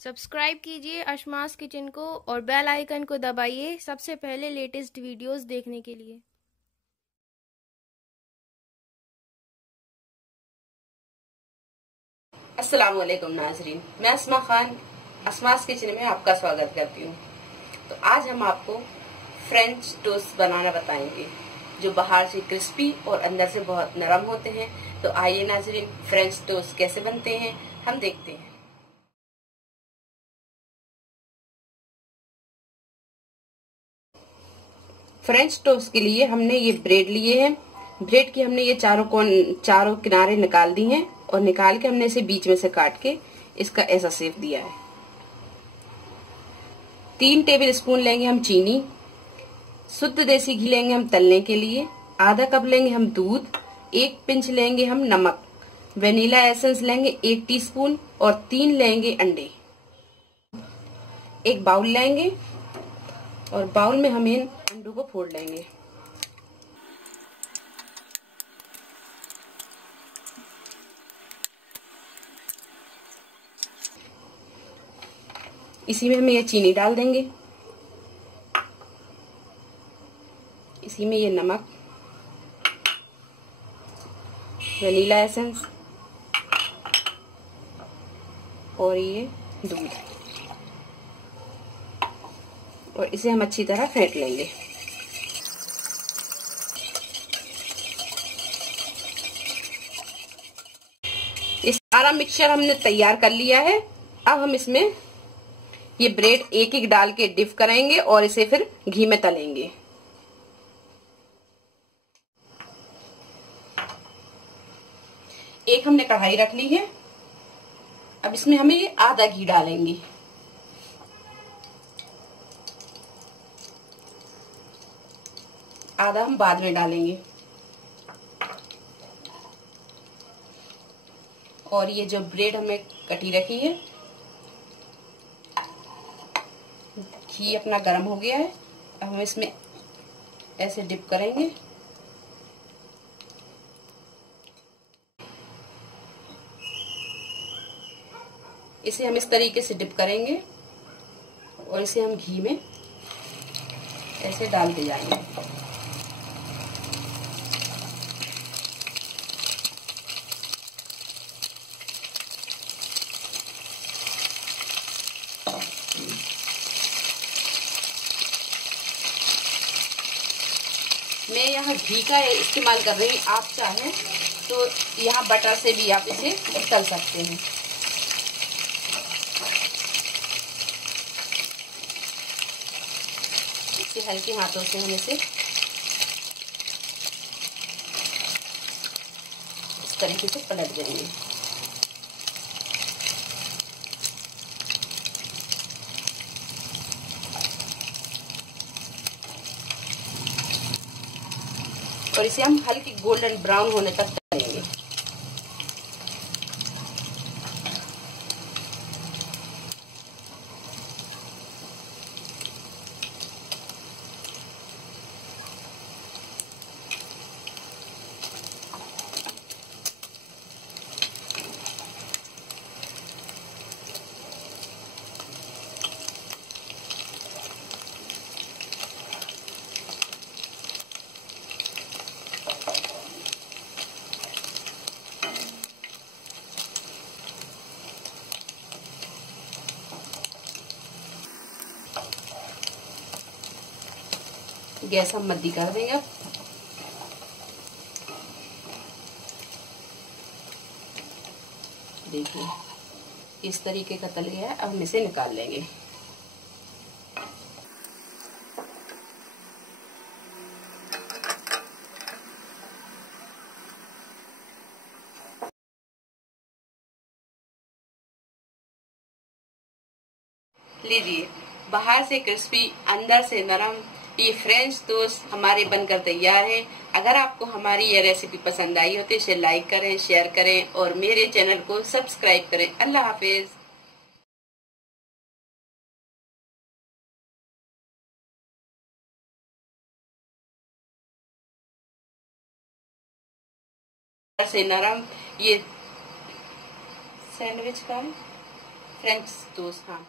Subscribe कीजिए अशमास kitchen को और बेल आइकन को दबाइए सबसे पहले लेटेस्ट वीडियोस देखने के लिए। अस्सलामुअलैकुम नाजरीन, मैं अस्मा खान अशमास किचन में आपका स्वागत करती हूँ। तो आज हम आपको फ्रेंच टोस्ट बनाना बताएंगे जो बाहर से क्रिस्पी और अंदर से बहुत नरम होते हैं। तो आइए नाजरीन, फ्रेंच टोस्ट कैसे बनते हैं हम देखते हैं। फ्रेंच टोस्ट के लिए हमने ये ब्रेड लिए हैं। ब्रेड की हमने ये चारों किनारे निकाल दी हैं और निकाल के हमने इसे बीच में से काट के इसका ऐसा शेप दिया है। 3 टेबल स्पून लेंगे हम चीनी, शुद्ध देसी घी लेंगे हम तलने के लिए, आधा कप लेंगे हम दूध, 1 पिंच लेंगे हम नमक, वेनिला एसेंस लेंगे 1 टीस्पून और 3 लेंगे अंडे। एक बाउल लेंगे और बाउल में हम इन अंडों को फोड़ लेंगे। इसी में हम ये चीनी डाल देंगे, इसी में ये नमक, वनीला एसेंस और ये दूध, और इसे हम अच्छी तरह फेंट लेंगे। ये सारा मिक्सचर हमने तैयार कर लिया है। अब हम इसमें ये ब्रेड एक एक डाल के डिप करेंगे और इसे फिर घी में तलेंगे। एक हमने कढ़ाई रख ली है। अब इसमें हमें ये आधा घी डालेंगे। आधा हम बाद में डालेंगे। और ये जो ब्रेड हमें कटी रखी है, घी अपना गर्म हो गया है। अब हम इसमें ऐसे डिप करेंगे। इसे हम इस तरीके से डिप करेंगे और इसे हम घी में ऐसे डालते जाएंगे। मैं यहाँ घी का इस्तेमाल कर रही हूँ, आप चाहें तो यहाँ बटर से भी आप इसे तल सकते हैं। इसे हल्के हाथों से हम इसे इस तरीके से पलट देंगे। और इसे हम हल्के गोल्डन ब्राउन होने तक तलेंगे। गैस हम मद्दी कर देंगे। अब देखिए इस तरीके का तल गया है। अब हम इसे निकाल लेंगे। लीजिए, बाहर से क्रिस्पी अंदर से नरम ये फ्रेंच टोस्ट हमारे बनकर तैयार है। अगर आपको हमारी ये रेसिपी पसंद आई हो तो इसे लाइक करें, शेयर करें और मेरे चैनल को सब्सक्राइब करें। अल्लाह हाफिज। से नरम ये सैंडविच का फ्रेंच टोस्ट। हाँ।